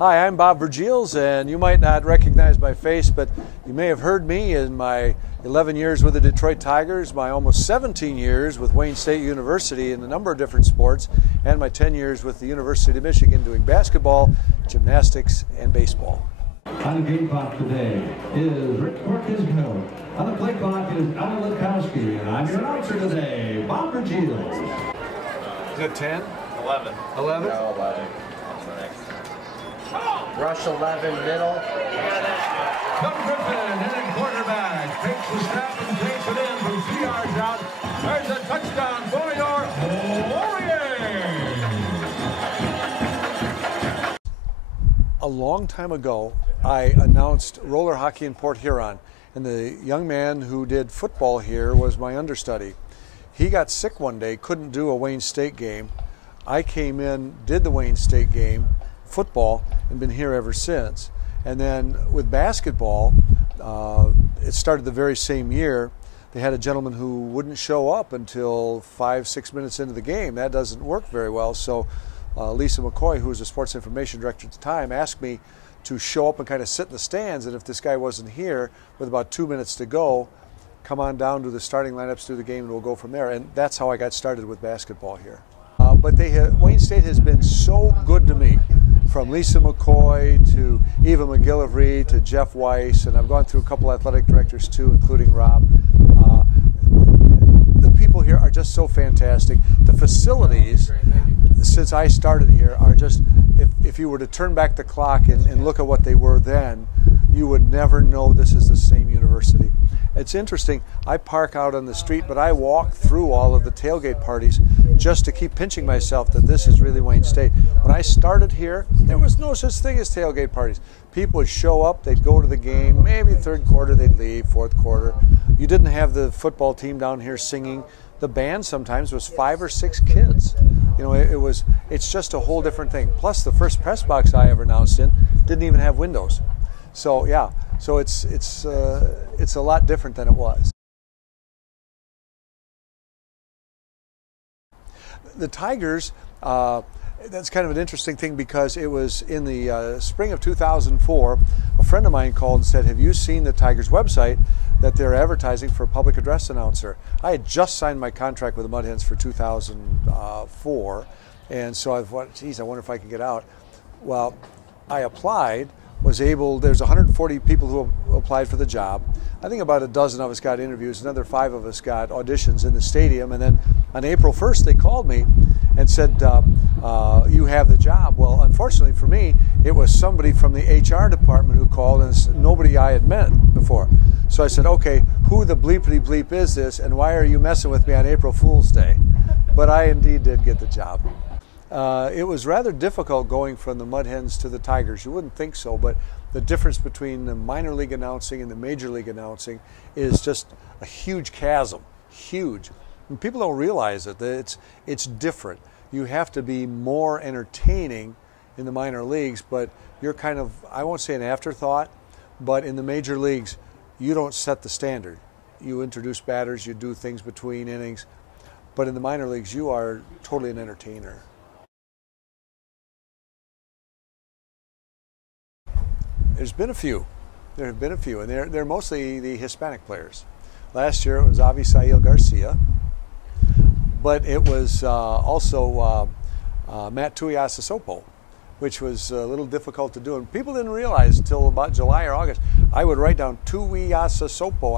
Hi, I'm Bobb Vergiels, and you might not recognize my face, but you may have heard me in my 11 years with the Detroit Tigers, my almost 17 years with Wayne State University in a number of different sports, and my 10 years with the University of Michigan doing basketball, gymnastics, and baseball. On the game clock today is Rick Corkisville. On the play clock is Alan Lukowski, and I'm your announcer today, Bobb Vergiels. Is it 10? 11. 11? No, 11. Rush 11, middle. Come Griffin, hitting quarterback. Takes the snap and takes it in from 2 yards out. There's a touchdown for your Warriors. A long time ago, I announced roller hockey in Port Huron, and the young man who did football here was my understudy. He got sick one day, couldn't do a Wayne State game. I came in, did the Wayne State game, football, and been here ever since. And then with basketball, it started the very same year. They had a gentleman who wouldn't show up until 5-6 minutes into the game. That doesn't work very well. So Lisa McCoy, who was the sports information director at the time, asked me to show up and kind of sit in the stands, and if this guy wasn't here with about 2 minutes to go, come on down to the starting lineups, do the game, and we'll go from there. And that's how I got started with basketball here. But Wayne State has been so good to me, from Lisa McCoy to Eva McGillivray to Jeff Weiss, and I've gone through a couple athletic directors too, including Rob. The people here are just so fantastic. The facilities, since I started here, are just, if you were to turn back the clock and look at what they were then, you would never know this is the same university. It's interesting, I park out on the street, but I walk through all of the tailgate parties just to keep pinching myself that this is really Wayne State. When I started here, there was no such thing as tailgate parties. People would show up, they'd go to the game, maybe third quarter they'd leave, fourth quarter. You didn't have the football team down here singing. The band sometimes was 5 or 6 kids. You know, it's just a whole different thing. Plus the first press box I ever announced in didn't even have windows. So yeah, so it's a lot different than it was. The Tigers, that's kind of an interesting thing because it was in the spring of 2004, a friend of mine called and said, have you seen the Tigers website that they're advertising for a public address announcer? I had just signed my contract with the Mud Hens for 2004, and so I thought, geez, I wonder if I could get out. Well, I applied, there's 140 people who applied for the job. I think about a dozen of us got interviews, another 5 of us got auditions in the stadium, and then on April 1st they called me and said, you have the job. Well, unfortunately for me, it was somebody from the HR department who called, and it's nobody I had met before. So I said, okay, who the bleepity bleep is this, and why are you messing with me on April Fool's Day? But I indeed did get the job. It was rather difficult going from the Mud Hens to the Tigers. You wouldn't think so, but the difference between the minor league announcing and the major league announcing is just a huge chasm, huge. And people don't realize it, that it's different. You have to be more entertaining in the minor leagues, but you're kind of, I won't say an afterthought, but in the major leagues, you don't set the standard. You introduce batters, you do things between innings, but in the minor leagues, you are totally an entertainer. There's been a few. There have been a few, and they're mostly the Hispanic players. Last year it was Avisail Garcia, but it was also Matt Tuiasosopo, which was a little difficult to do. And people didn't realize until about July or August, I would write down Tuiasosopo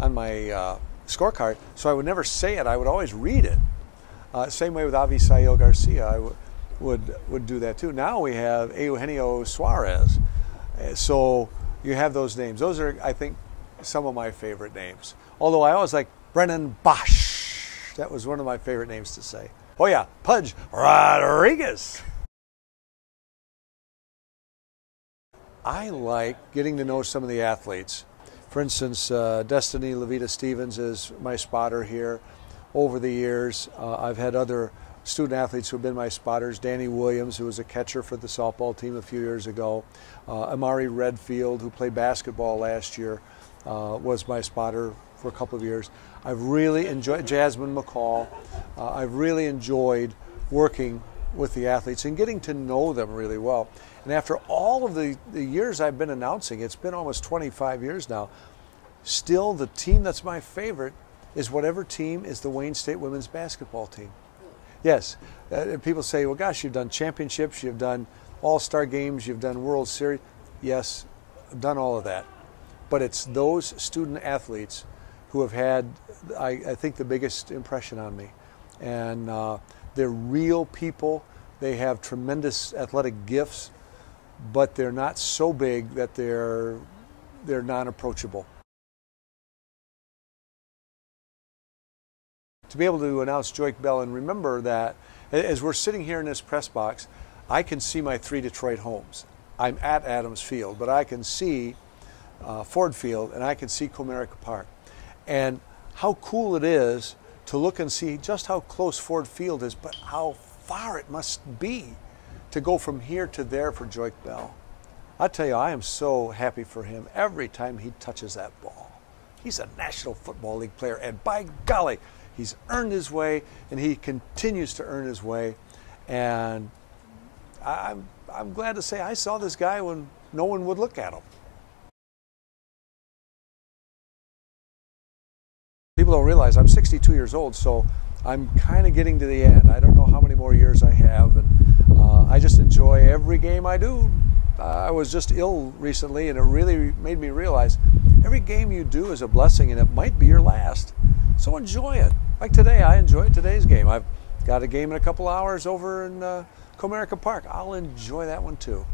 on my scorecard, so I would never say it. I would always read it. Same way with Avisail Garcia, I would do that too. Now we have Eugenio Suarez. So you have those names. Those are, I think, some of my favorite names. Although I always like Brennan Bosch. That was one of my favorite names to say. Oh yeah, Pudge Rodriguez. I like getting to know some of the athletes. For instance, Destiny Levita Stevens is my spotter here. Over the years, I've had other student athletes who have been my spotters. Danny Williams, who was a catcher for the softball team a few years ago. Amari Redfield, who played basketball last year, was my spotter for a couple of years. I've really enjoyed Jasmine McCall. I've really enjoyed working with the athletes and getting to know them really well. And after all of the years I've been announcing, it's been almost 25 years now, still the team that's my favorite is whatever team is the Wayne State women's basketball team. Yes, people say, well, gosh, you've done championships, you've done all-star games, you've done World Series. Yes, I've done all of that. But it's those student athletes who have had, I think, the biggest impression on me. And they're real people. They have tremendous athletic gifts, but they're not so big that they're non-approachable. To be able to announce Joique Bell, and remember that as we're sitting here in this press box, I can see my 3 Detroit homes. I'm at Adams Field, but I can see Ford Field and I can see Comerica Park. And how cool it is to look and see just how close Ford Field is, but how far it must be to go from here to there for Joique Bell. I tell you, I am so happy for him every time he touches that ball. He's a National Football League player, and by golly, he's earned his way, and he continues to earn his way. And I'm glad to say I saw this guy when no one would look at him. People don't realize I'm 62 years old, so I'm kind of getting to the end. I don't know how many more years I have, and I just enjoy every game I do. I was just ill recently, and it really made me realize every game you do is a blessing, and it might be your last. So enjoy it. Like today, I enjoyed today's game. I've got a game in a couple hours over in Comerica Park. I'll enjoy that one too.